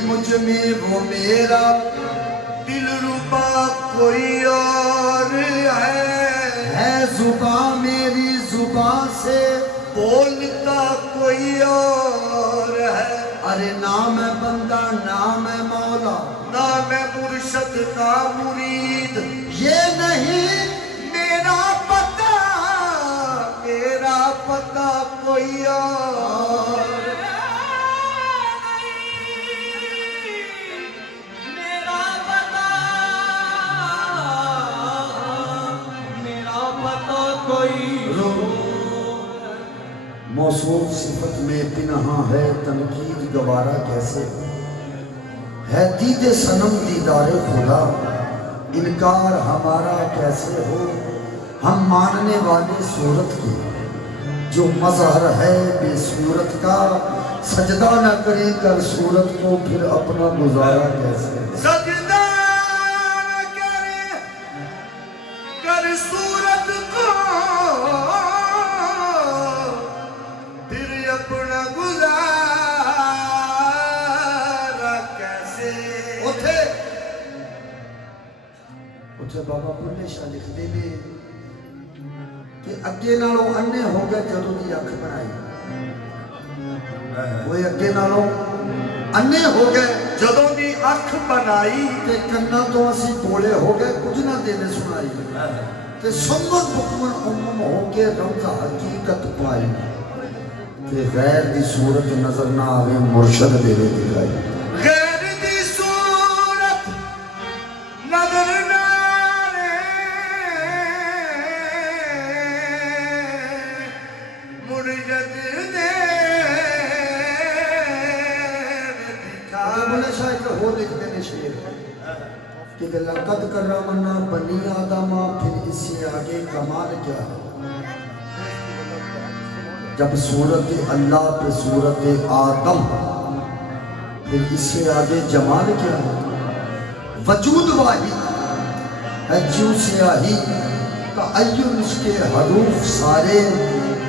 मुझ में वो मेरा दिल रुबा कोई और है जुबां मेरी जुबां से बोलता कोई और है। अरे नाम है बंदा नाम है मौला नाम है मुर्शद ना मुरीद ये नहीं मेरा पता कोई और मौसूफ सिफत में पिनहा है तनकीद गवारा कैसे है दीदे सनम दीदारे खुदा इनकार हमारा कैसे हो। हम मानने वाले सूरत की जो मज़हर है बेसूरत का सजदा न करे कर सूरत को फिर अपना गुजारा कैसे। सजदा न करे कर सूरत को अपना गुजारा कैसे। उठे बाबा बुल्ले शाह लिखते ने कि अगे नालों अन्ने हो गए जदों दी अख बनाई वो अगे नालों अन्ने हो गए जदों दी अख बनाई ते कन्ना तो असी बोले हो गए कुछ ना देने सुनाई ते सुमन बुकमन उम्म हो के रमज़ा हकीकत पाई ते गैर दी सूरत नजर ना आवे मुर्शद देवे दिखाई। गैर दी सूरत नजर ना आवे मुर्शद दे दिखाई। बोले शायद हो लिखते ने शेर कि लक़द करमना बनी आदमा फिर इससे आगे कमाल क्या है। जब सूरत अल्लाह पे सूरत आदम फिर इससे आगे जमाल क्या है। वजूद वाहिद है ज्यों स्याही का अय्युन इसके हरूफ सारे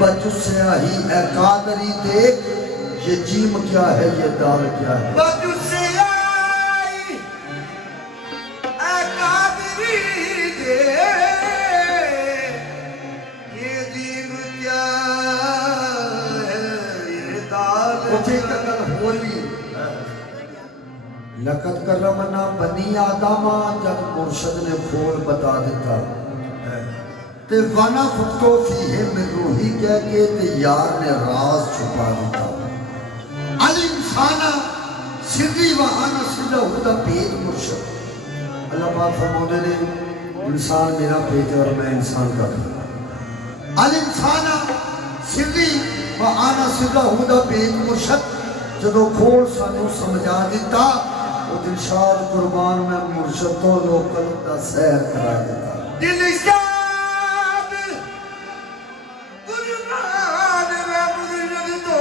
बजू स्याही ए कादरी देख ये जीम क्या है ये दाल क्या है। बजू स्याही ए कादरी देख ये जीम क्या लक़द करमना बनी आदमा जब मुर्शद ने खोल बता दिता ते वाना खुद को फीहे में रूही कह के ते यार ने राज छुपा दिता। अल इंसाना सिर्री व आना सिद्धा हुदा पेट मुर्शद अल्लाह पाक फरमाते ने इंसान मेरा पेट और मैं इंसान का पेट। अल इंसाना सिर्री व आना सिद्धा हुदा पेट मुर्शद जदों खोल सानू समझा दिता वो दिलशाद कुर्बान में मुर्शद तो लोकल दा सैर करा दिता। दिलशाद कुर्बान में मुर्शद तो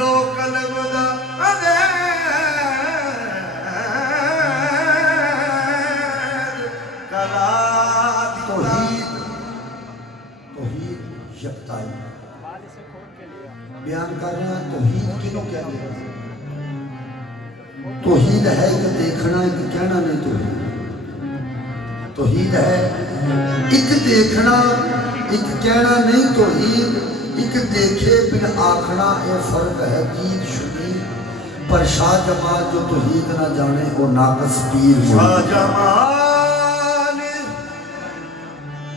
लोकल दा करा तौहीद यकताई बयान कर रहे हैं। तौहीद किनो कहते हैं। तौहीद है कि देखना एक कहना नहीं। तौहीद है एक देखना एक कहना नहीं। तौहीद एक देखे बिन आखना ये फर्क है। गीत शुनी पर शाह जमाल जो तौहीद ना जाने वो नाकस पीर शाह जमाल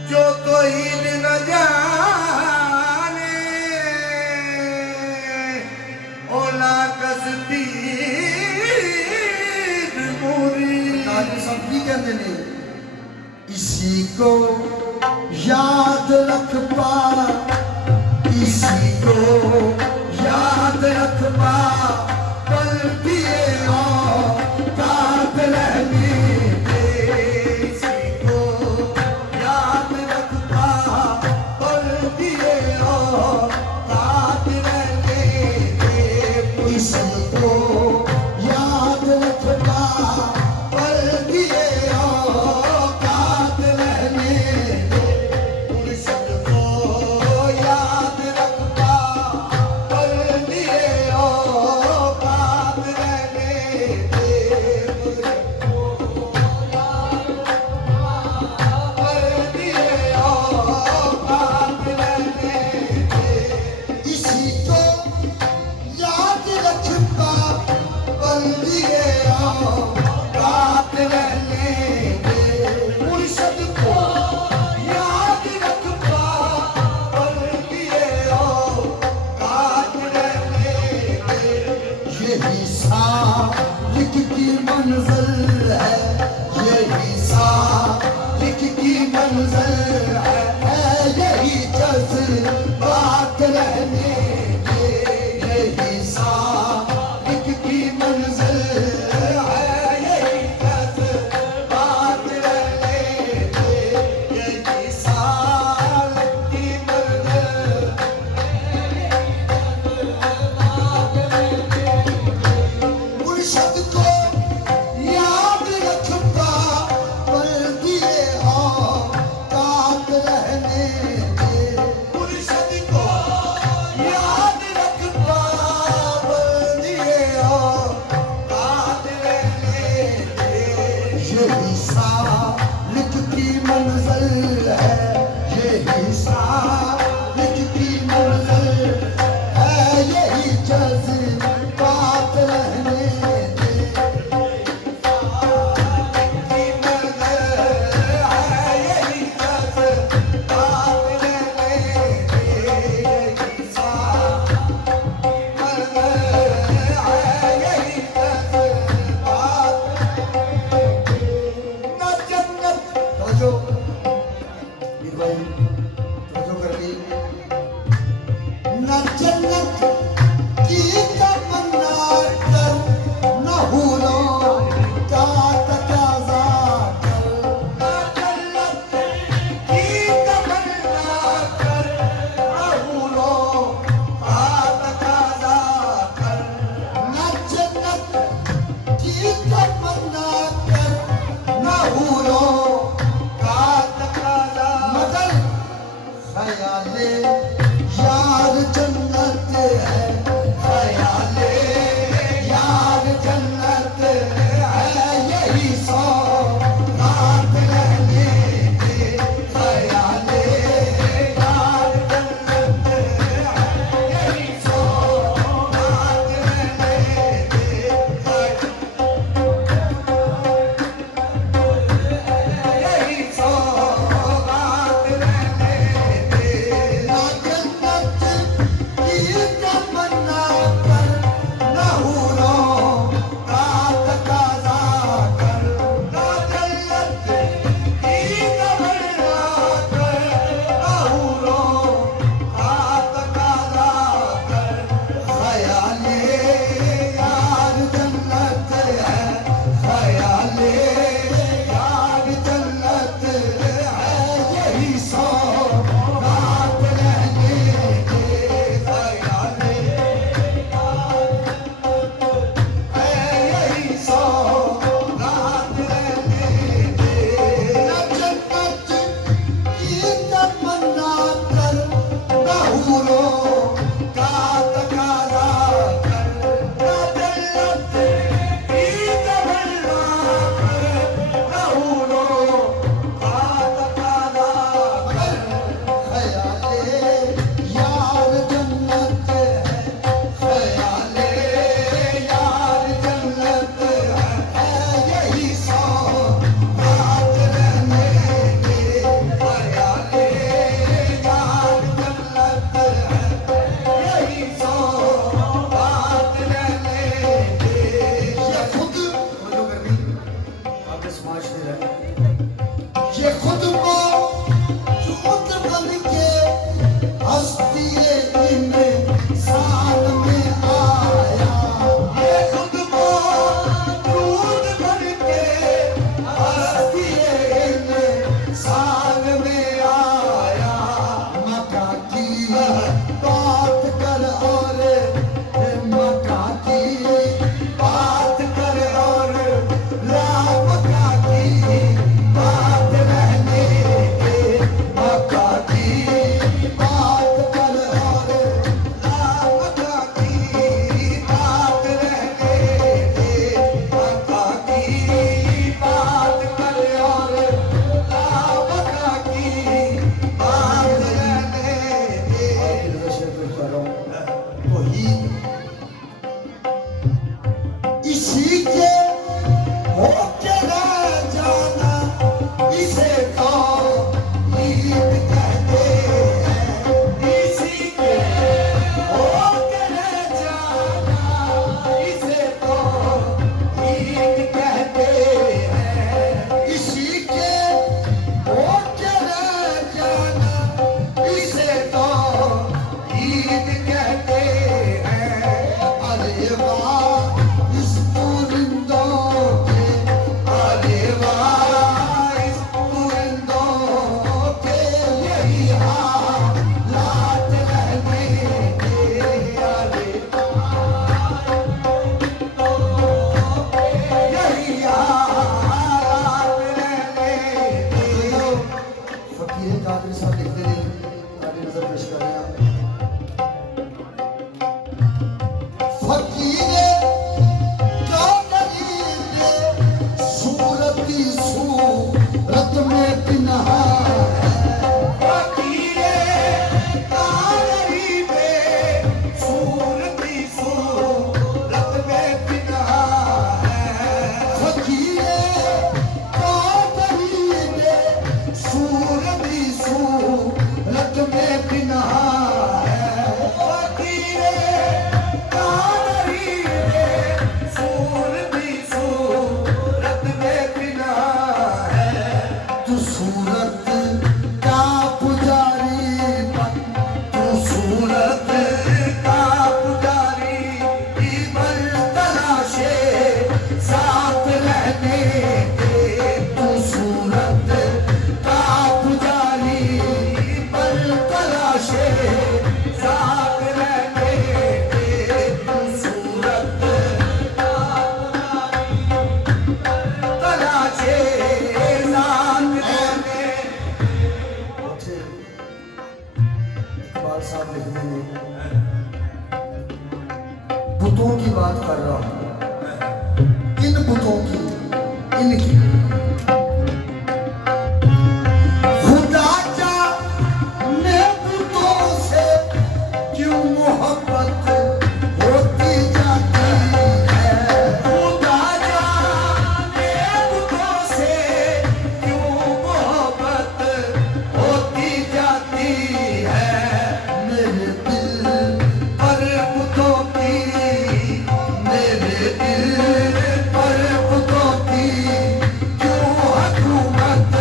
जो तौहीद न जाने ओ नाकस पीर मुरीद। सब की कहते ने इसी को याद रख पा, इसी को याद रख पा, पल दिए औकात रहने दे। इसी को याद रख पा, पल दिए औकात रहने दे। इसी को याद रख पा, पल दिए औकात रहने दे। मुर्शिद को याद रख पा, पल दिए औकात रहने दे। मुर्शिद को याद रख पा, पल दिए औकात रहने दे। इसी को याद रख पा, पल दिए औकात रहने दे। मुर्शिद को याद रख पा, पल दिए औकात रहने दे। यही सालिक की मंजिल है, यही सालिक की मंजिल है, यही जज्बात रहने दे। यही सालिक की मंजिल है, यही जज्बात रहने दे। यही सालिक की मंजिल मुर्शद को याद रख पा, पल दिए औकात रहने दे। मुर्शिद को याद रख पा, पल दिए औकात रहने दे। यही सालिक की मंजिल है, यही सालिक की मंजिल है, यही जज्बात रहने दे। इसी के होके रह जाना, इसे तो ईद कहते हैं। इसी के होके रह जाना, इसे तो ईद कहते हैं। इसी के होके रह जाना, इसे तो ईद कहते हैं। अरे वाह इस परिंदों के, अरे वाह इस परिंदों के, यही हालात रहने के। अरे यही हालात रहने के। फकीर कादिर साहब लिखते थे, आगे नजर पेश कर रहे हैं। फकीर सूरती सूरत में पिन्हा, फकीरे कादरी में सूरती सूरत में पिन्हा है। फकीरे कादरी में सूरती सूरत में पिन्हा है। फकीरे कादरी में सूरती सूरत में पिन्हा है। तू सूरत का पुजारी बन, तू सूरत का पुजारी बन, तलाशे साथ रहने के। तू सूरत का पुजारी बन, तलाशे साथ रहने के। तू सूरत तलाशे साथ रहने। इकबाल साहब लिखते हैं, बुतों की बात कर रहा हूं, किन बुतों की, इनकी। खुदा जाने बुतों से क्यों मोहब्बत होती जाती है। खुदा जाने बुतों से क्यों मोहब्बत होती जाती है। मेरे दिल पर बुतों की, मेरे दिल पर बुतों की क्यों हुकूमत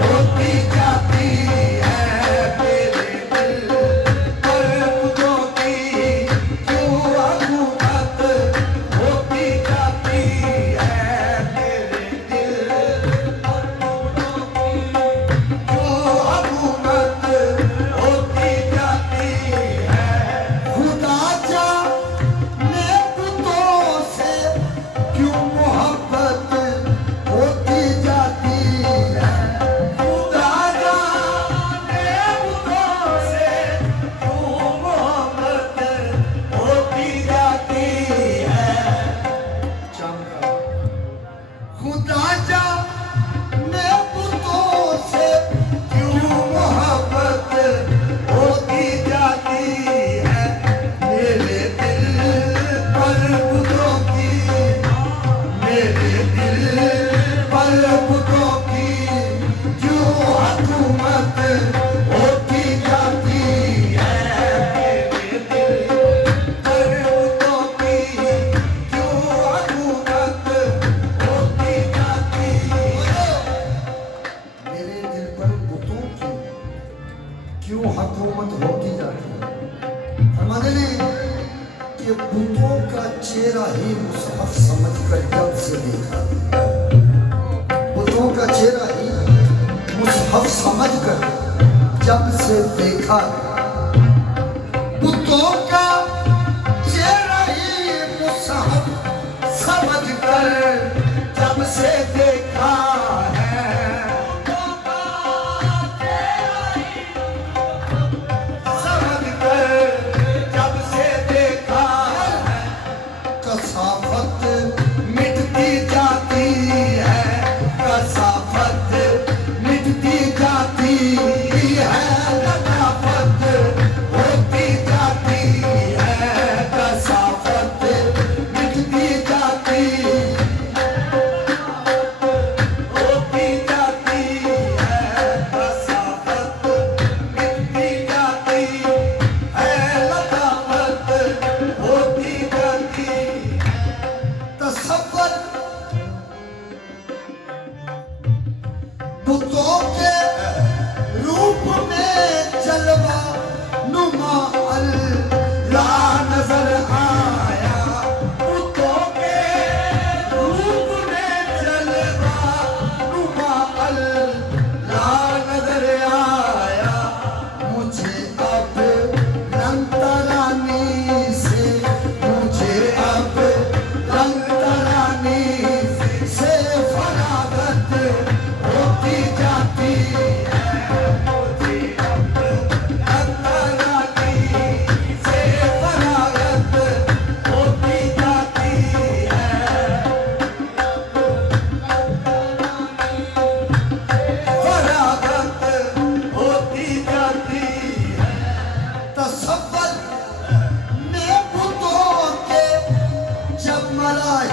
होती जाती है। मेरे दिल पर बुतों की क्यों हुकूमत होती जाती है। मेरे दिल पर बुतों की क्यों हुकूमत होती जाती है। खुदा जाने बुतों से क्यों मोहब्बत होती जाती है। खुदा जाने बुतों से क्यों मोहब्बत होती जाती है। चमका खुदा जाने बुतों से क्यों मोहब्बत होती जाती है। मेरे दिल पर बुतों की, मेरे दिल पर बुतों की क्यों हुकूमत होती जाती है। मेरे दिल पर बुतों की क्यों हुकूमत होती जाती है। मेरे दिल पर बुतों की क्यों हुकूमत होती जाती है। फरमाते हैं कि बुतों का चेहरा ही मुसहफ समझकर जब से देखा, बुतों का चेहरा ही मुसहफ समझकर जब से देखा। बुतों का चेहरा ही मुसहफ समझकर जब से देखा है। समझकर जब से देखा है। कसाफत मिटती जाती है, कसाफत मिटती जाती है। लताफत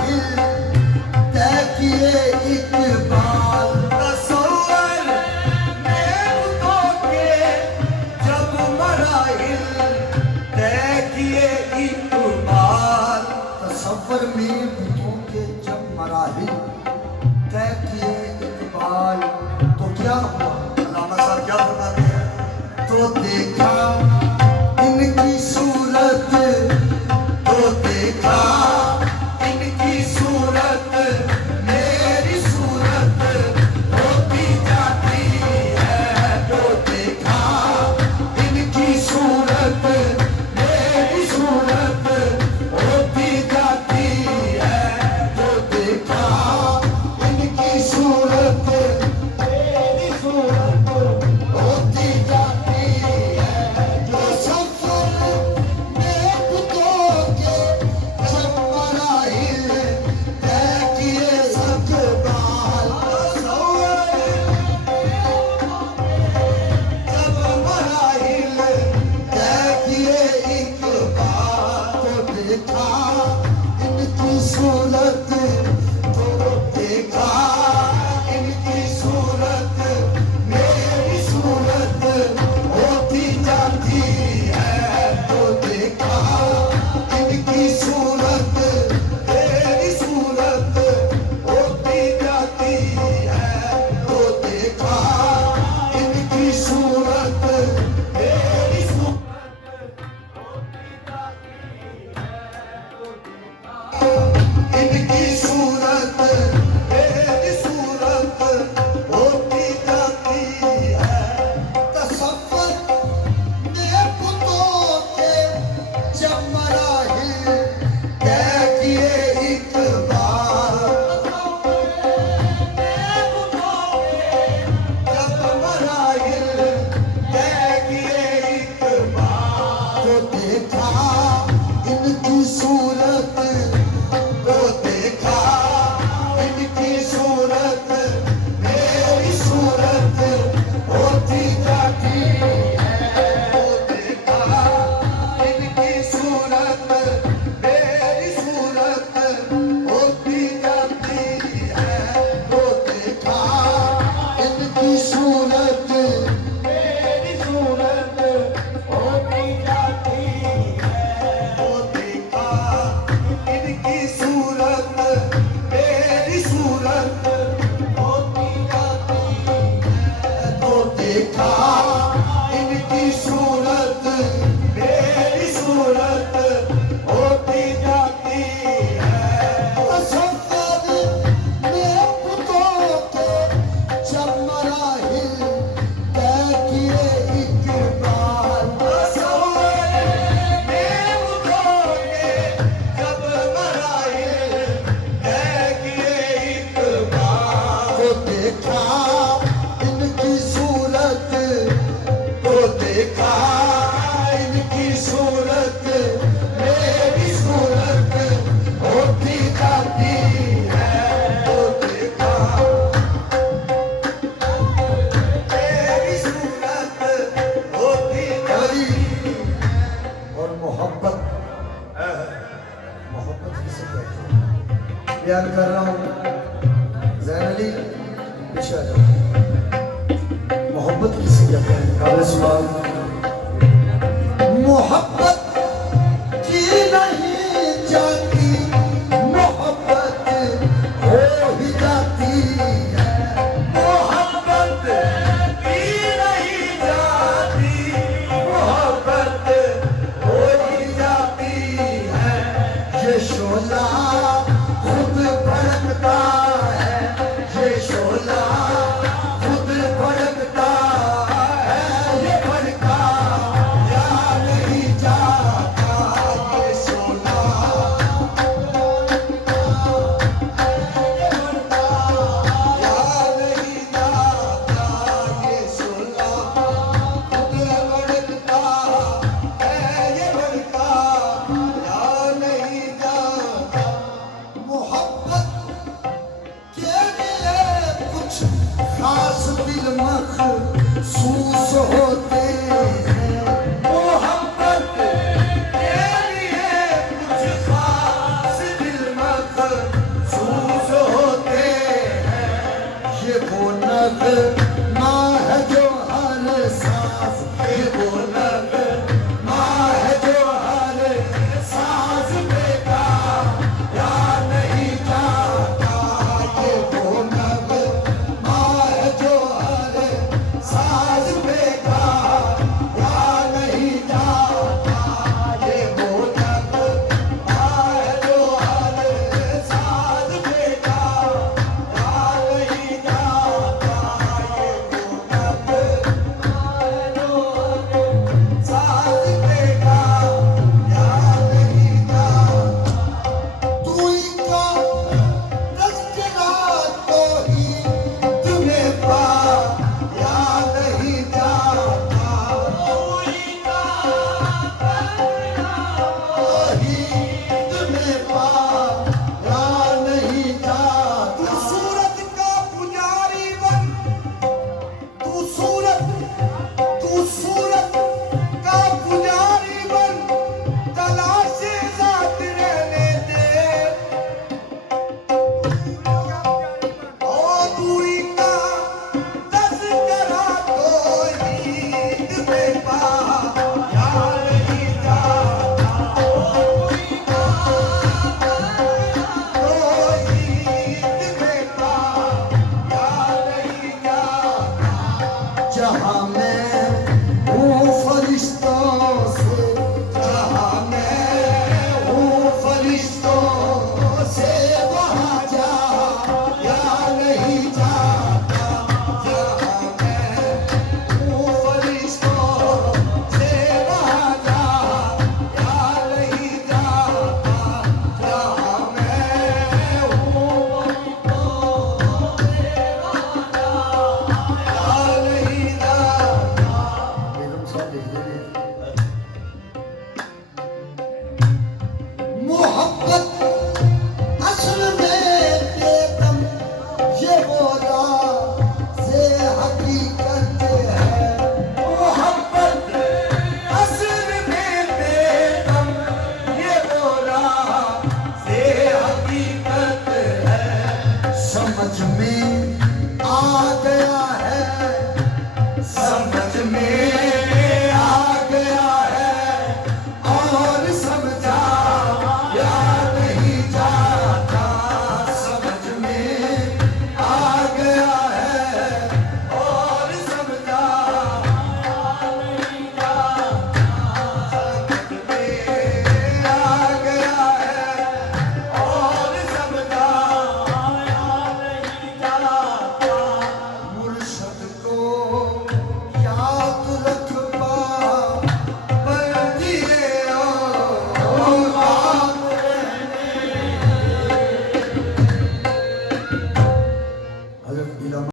मराहिल तय किए इकबाल। तसव्वुर नेमतों के जब मराहिल तय किए इकबाल। तसव्वुर में बुतों के जब मराहिल तय किए इकबाल तो क्या हुआ? अल्लामा साहब क्या फरमाते हैं? तो देखा इनकी सूरत, तो देखा इनकी सूरत मेरी सूरत होती जाती है। तो देखा इनकी सूरत मेरी सूरत होती जाती है। तो देखा इनकी सूरत मेरी सूरत होती जाती है। जो सफर में बुतों के जब मराहिल तय किए इकबाल। जब मराहिल तय किए इकबाल। तो देखा इनकी सूरत, तो देखा इनकी सूरत मेरी सूरत होती जाती है। तो देखा इनकी सूरत मेरी सूरत होती जाती है। तो देखा इनकी सूरत मेरी सूरत होती जाती है। तो देखा इनकी सूरत मेरी सूरत होती जाती है। तसव्वुर में बुतों के जब मराहिल तय किए इकबाल। जब मराहिल तय किए इकबाल। तो देखा इनकी सूरत, तो देखा इनकी सूरत मेरी सूरत होती जाती है। तो देखा इनकी सूरत मेरी सूरत होती जाती है। तो देखा इनकी सूरत, मेरी सूरत होती जाती है। तो देखा इनकी सूरत मेरी सूरत होती जाती है। तो देखा इनकी सूरत मेरी सूरत होती जाती है। तसव्वुर में बुतों के जब मराहिल तय किए इकबाल। तसव्वुर नेमतों के जब मराहिल तय किए इकबाल। तो देखा इनकी सूरत, तो देखा इनकी सूरत मेरी सूरत होती जाती है। तो देखा मेरी सूरत होती जाती और मोहब्बत, मोहब्बत किसे कहते हैं? प्यार कर रहा हूँ ज़ैन अली, पीछे आ जाओ। मोहब्बत किसे कहते हैं? काबिल सवाल। मोहब्बत की नहीं जाती, मोहब्बत हो ही जाती है। मोहब्बत की नहीं जाती, मोहब्बत हो ही जाती है। ये शोला खुद भड़कता है, ये शोला खुद भड़कता है, ये भड़का या नहीं जाता ये सोना। या नहीं जाता ये सोना। खुद भड़कता है ये भड़का या नहीं जाता। मोहब्बत के लिए कुछ खास दिल मखसूस होते हैं। मोहब्बत के लिए कुछ खास दिल मखसूस है